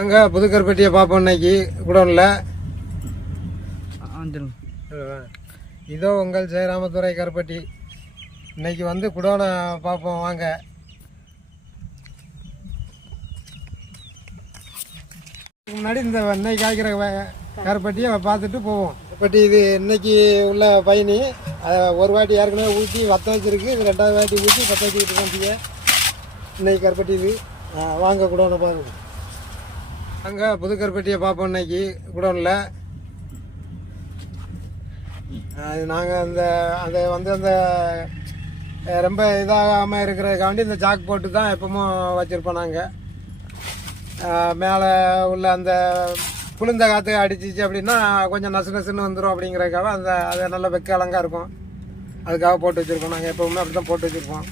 அங்கே புதுக்கருப்பட்டியை பார்ப்போம் இன்னைக்கு குடோனில். இதோ உங்கள் ஜெயராமதுரை கருப்பட்டி. இன்னைக்கு வந்து குடோனை பார்ப்போம் வாங்க. முன்னாடி இந்த இன்னைக்கு காய்க்கிற கருப்பட்டியை பார்த்துட்டு போவோம். கருப்பட்டி இது இன்னைக்கு உள்ள பயணி ஒரு வாட்டி ஏற்கனவே ஊற்றி வத்த வச்சிருக்கு. இது 2வது வாட்டி ஊற்றி வத்த வச்சுக்கிட்டு இருக்காங்க. இன்னைக்கு கருப்பட்டி இது வாங்க குடோனை பாருங்க. அங்கே புதுக்கருப்பட்டியை பார்ப்போம் இன்னைக்கு குடோனில். நாங்கள் அந்த அந்த ரொம்ப இதாகாமல் இருக்கிறதுக்காண்டி இந்த ஜாக் போட்டு தான் எப்பவும் வச்சுருப்போம். நாங்கள் மேலே உள்ள அந்த குளிர்ந்த காற்று அடிச்சிச்சு அப்படின்னா கொஞ்சம் நசு நசுன்னு வந்துடும். அப்படிங்கிறதுக்காக அது நல்ல வெக்க அலங்காக இருக்கும். அதுக்காக போட்டு வச்சுருக்கோம். நாங்கள் எப்போவுமே அப்படி தான் போட்டு வச்சுருப்போம்.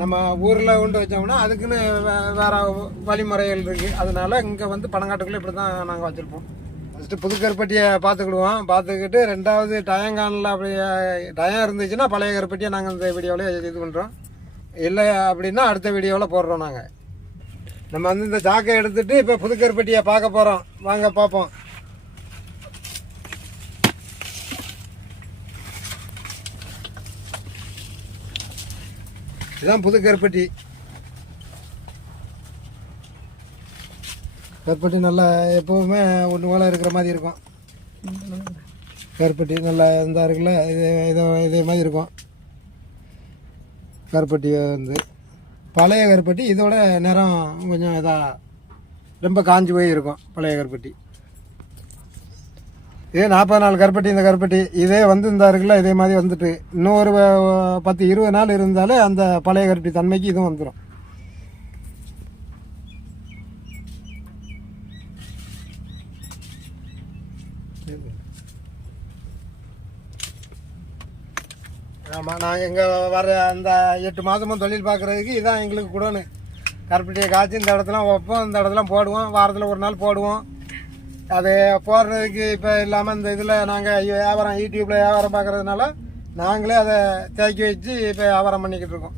நம்ம ஊரில் கொண்டு வச்சோம்னா அதுக்குன்னு வேறு வழிமுறைகள் இருக்குது. அதனால இங்கே வந்து பனங்காட்டுக்குள்ளே இப்படி தான் நாங்கள் வச்சுருப்போம். ஃபஸ்ட்டு புதுக்கருப்பட்டியை பார்த்துக்கிடுவோம். பார்த்துக்கிட்டு 2வது டயங்கானில் அப்படி டயம் இருந்துச்சுன்னா பழைய கருப்பட்டியை நாங்கள் இந்த வீடியோவில் இது பண்ணுறோம். இல்லை அப்படின்னா அடுத்த வீடியோவில் போடுறோம். நாங்கள் நம்ம வந்து இந்த சாக்கை எடுத்துகிட்டு இப்போ புதுக்கருப்பட்டியை பார்க்க போகிறோம். வாங்க பார்ப்போம். இதுதான் புது கருப்பட்டி. கருப்பட்டி நல்லா எப்போவுமே ஒன்று போல இருக்கிற மாதிரி இருக்கும். கருப்பட்டி நல்லா இந்த இருக்குல்ல, இதே மாதிரி இருக்கும். கருப்பட்டி வந்து பழைய கருப்பட்டி இதோட நிறம் கொஞ்சம் இதாக ரொம்ப காஞ்சி போய் இருக்கும். பழைய கருப்பட்டி இதே 40 நாள் கருப்பட்டி. இந்த கருப்பட்டி இதே வந்து இந்த இருக்குல்ல, இதே மாதிரி வந்துட்டு இன்னும் ஒரு 10-20 நாள் இருந்தாலே அந்த பழைய கருப்பட்டி தன்மைக்கு இதுவும் வந்துடும். ஆமாம், நாங்கள் இங்கே வர அந்த 8 மாதமும் தொழில் பார்க்குறதுக்கு இதான் எங்களுக்கு குடோனு. கருப்பட்டியை காய்ச்சி இந்த இடத்துல வைப்போம், இந்த இடத்துல போடுவோம். வாரத்தில் ஒரு நாள் போடுவோம். அது போடுறதுக்கு இப்போ இல்லாமல் இந்த இதில் நாங்கள் வியாபாரம் யூடியூப்பில் வியாபாரம் பார்க்குறதுனால நாங்களே அதை தேக்கி வச்சு இப்போ வியாபாரம் பண்ணிக்கிட்டு இருக்கோம்.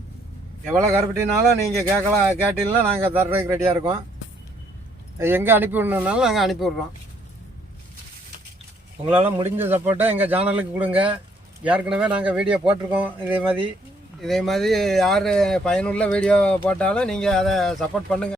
எவ்வளோ கருப்பட்டினாலும் நீங்கள் கேட்டீங்கன்னா நாங்கள் தர்றதுக்கு ரெடியாக இருக்கோம். எங்கே அனுப்பி விடணுன்னாலும் நாங்கள் அனுப்பி விட்றோம். உங்களால் முடிஞ்ச சப்போர்ட்டை எங்கள் சேனலுக்கு கொடுங்க. ஏற்கனவே நாங்கள் வீடியோ போட்டிருக்கோம். இதே மாதிரி யார் பயனுள்ள வீடியோ போட்டாலும் நீங்கள் அதை சப்போர்ட் பண்ணுங்கள்.